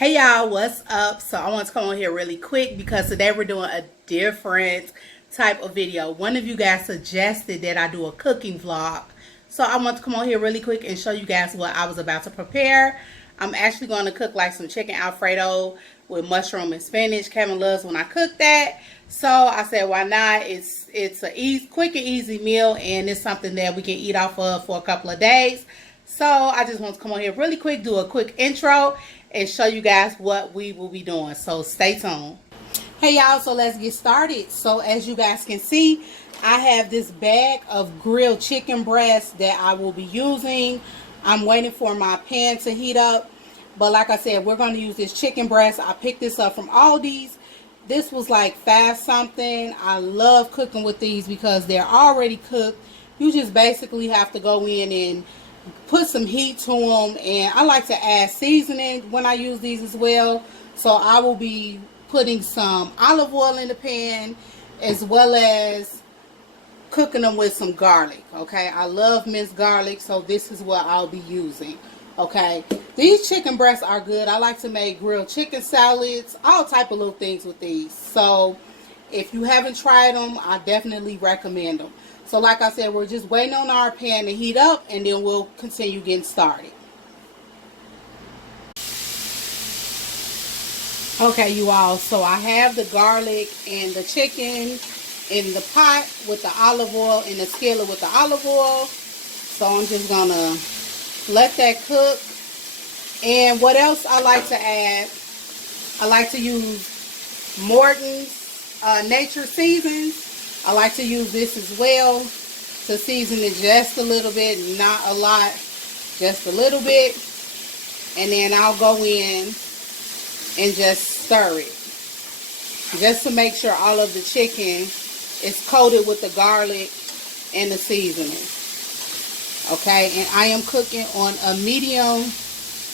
Hey y'all, what's up? So I want to come on here really quick because today we're doing a different type of video. One of you guys suggested that I do a cooking vlog. So I want to come on here really quick and show you guys what I was about to prepare. I'm actually going to cook like some chicken Alfredo with mushroom and spinach. Kevin loves when I cook that. So I said, why not? It's a quick and easy meal, and it's something that we can eat off of for a couple of days. So I just want to come on here really quick, do a quick intro, and show you guys what we will be doing. So stay tuned. Hey y'all, so let's get started. So as you guys can see, I have this bag of grilled chicken breast that I will be using. I'm waiting for my pan to heat up. But like I said, we're going to use this chicken breast. I picked this up from Aldi's. This was like 5 something. I love cooking with these because they're already cooked. You just basically have to go in and put some heat to them, and I like to add seasoning when I use these as well. So I will be putting some olive oil in the pan as well as cooking them with some garlic. Okay, I love minced garlic, so this is what I'll be using. Okay, these chicken breasts are good. I like to make grilled chicken salads, all type of little things with these. So if you haven't tried them, I definitely recommend them. So like I said, we're just waiting on our pan to heat up, and then we'll continue getting started. Okay, you all, so I have the garlic and the chicken in the pot with the olive oil, in the skillet with the olive oil. So I'm just gonna let that cook. And what else I like to add, I like to use Morton's Nature Seasons. I like to use this as well to season it just a little bit, not a lot, just a little bit. And then I'll go in and just stir it, just to make sure all of the chicken is coated with the garlic and the seasoning. Okay, and I am cooking on a medium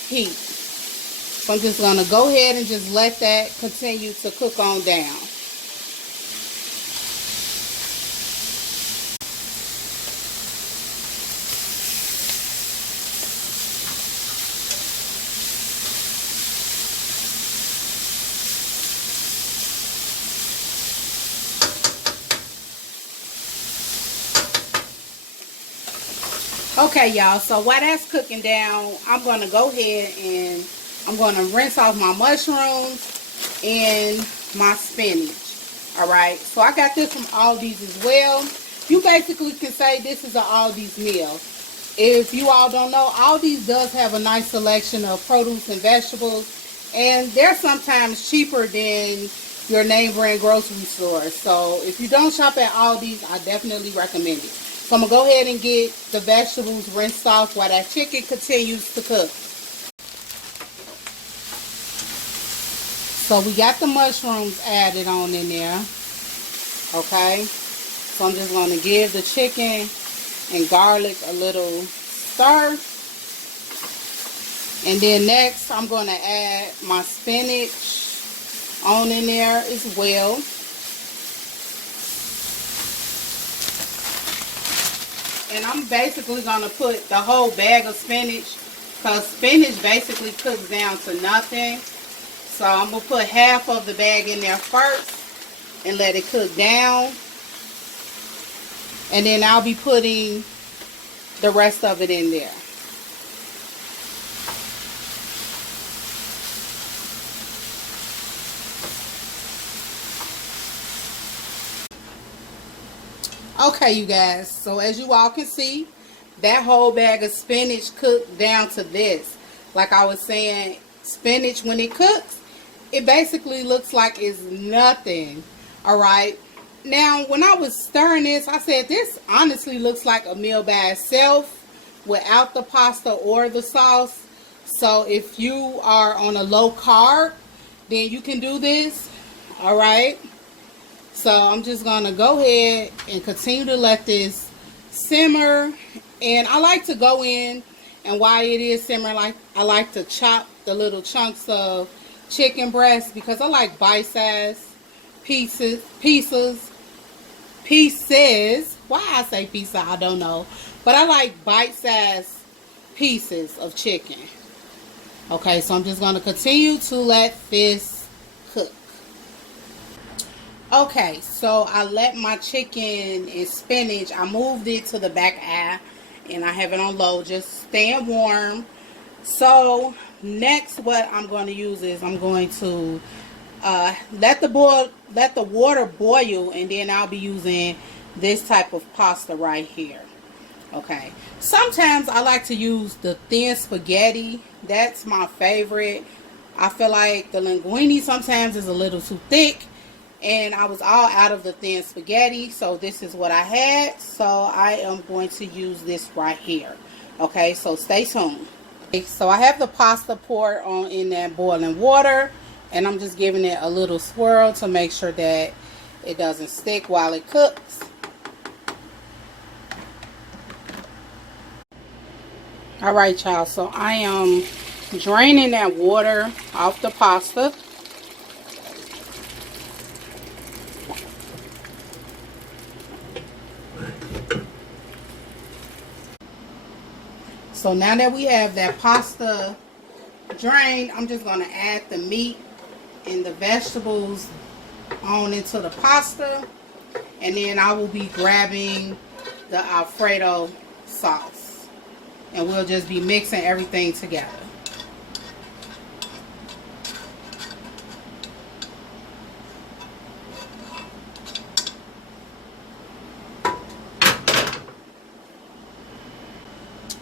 heat. So I'm just going to go ahead and just let that continue to cook on down. Okay, y'all, so while that's cooking down, I'm going to go ahead and I'm going to rinse off my mushrooms and my spinach. Alright, so I got this from Aldi's as well. You basically can say this is an Aldi's meal. If you all don't know, Aldi's does have a nice selection of produce and vegetables, and they're sometimes cheaper than your name brand grocery store. So if you don't shop at Aldi's, I definitely recommend it. So I'm going to go ahead and get the vegetables rinsed off while that chicken continues to cook. So we got the mushrooms added on in there. Okay. So I'm just going to give the chicken and garlic a little stir. And then next I'm going to add my spinach on in there as well. And I'm basically going to put the whole bag of spinach, because spinach basically cooks down to nothing. So I'm going to put half of the bag in there first and let it cook down. And then I'll be putting the rest of it in there. Okay, you guys, so as you all can see, that whole bag of spinach cooked down to this. Like I was saying, spinach, when it cooks, it basically looks like it's nothing. Alright, now when I was stirring this, I said this honestly looks like a meal by itself without the pasta or the sauce. So if you are on a low carb, then you can do this. Alright, so I'm just going to go ahead and continue to let this simmer. And I like to go in, and while it is simmering, I like to chop the little chunks of chicken breast, because I like bite-sized pieces. Why I say pieces, I don't know. But I like bite-sized pieces of chicken. Okay, so I'm just going to continue to let this cook. Okay, so I let my chicken and spinach, I moved it to the back eye, and I have it on low, just staying warm. So next, what I'm going to use is I'm going to let the water boil, and then I'll be using this type of pasta right here. Okay, sometimes I like to use the thin spaghetti. That's my favorite. I feel like the linguine sometimes is a little too thick, and I was all out of the thin spaghetti, so this is what I had. So I am going to use this right here. Okay, so stay tuned. Okay, so I have the pasta poured on in that boiling water, and I'm just giving it a little swirl to make sure that it doesn't stick while it cooks. Alright, y'all, so I am draining that water off the pasta. So now that we have that pasta drained, I'm just going to add the meat and the vegetables on into the pasta. And then I will be grabbing the Alfredo sauce. And we'll just be mixing everything together.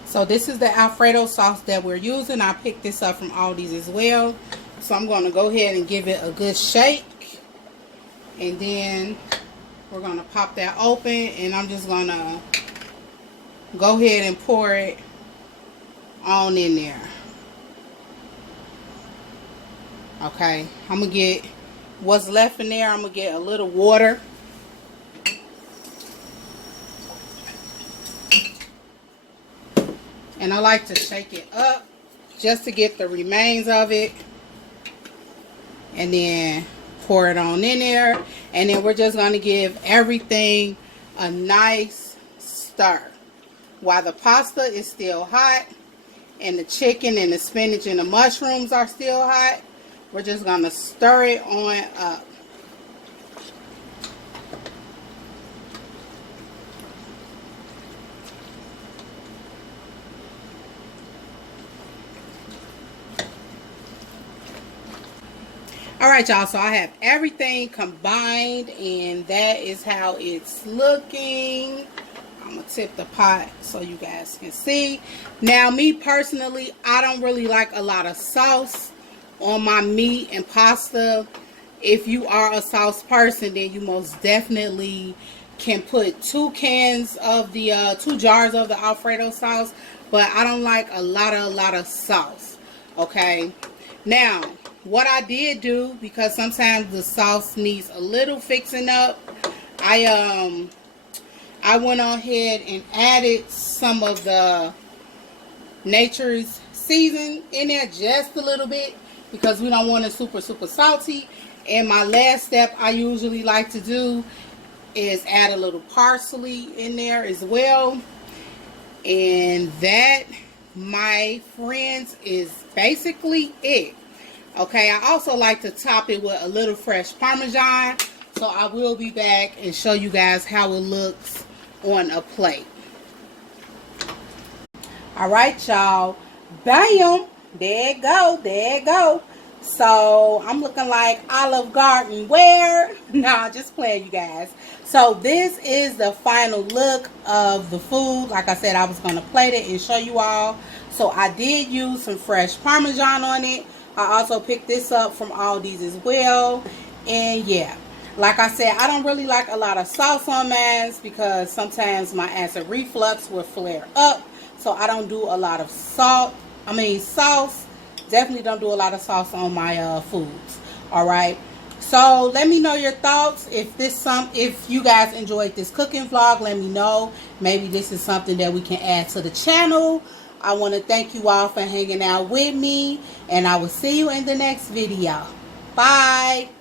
So this is the Alfredo sauce that we're using. I picked this up from Aldi's as well. So I'm going to go ahead and give it a good shake. And then we're going to pop that open. And I'm just going to go ahead and pour it on in there. Okay, I'm gonna get what's left in there. I'm gonna get a little water, and I like to shake it up just to get the remains of it, and then pour it on in there. And then we're just gonna give everything a nice stir while the pasta is still hot and the chicken and the spinach and the mushrooms are still hot. We're just going to stir it on up. Alright, y'all, so I have everything combined, and that is how it's looking. I'm going to tip the pot so you guys can see. Now, me personally, I don't really like a lot of sauce on my meat and pasta. If you are a sauce person, then you most definitely can put 2 cans of the 2 jars of the Alfredo sauce. But I don't like a lot of sauce. Okay. Now, what I did do, because sometimes the sauce needs a little fixing up, I went on ahead and added some of the Nature's season in there just a little bit, because we don't want it super salty. And my last step I usually like to do is add a little parsley in there as well. And that, my friends, is basically it. Okay, I also like to top it with a little fresh Parmesan. So I will be back and show you guys how it looks on a plate. Alright, y'all. Bam! There it go. There it go. So I'm looking like Olive Garden. Where? Nah, just playing, you guys. So this is the final look of the food. Like I said, I was going to plate it and show you all. So I did use some fresh Parmesan on it. I also picked this up from Aldi's as well. And yeah, like I said, I don't really like a lot of sauce on mine because sometimes my acid reflux will flare up. So I don't do a lot of sauce. Definitely don't do a lot of sauce on my foods. Alright. So let me know your thoughts. If you guys enjoyed this cooking vlog, let me know. Maybe this is something that we can add to the channel. I want to thank you all for hanging out with me. And I will see you in the next video. Bye.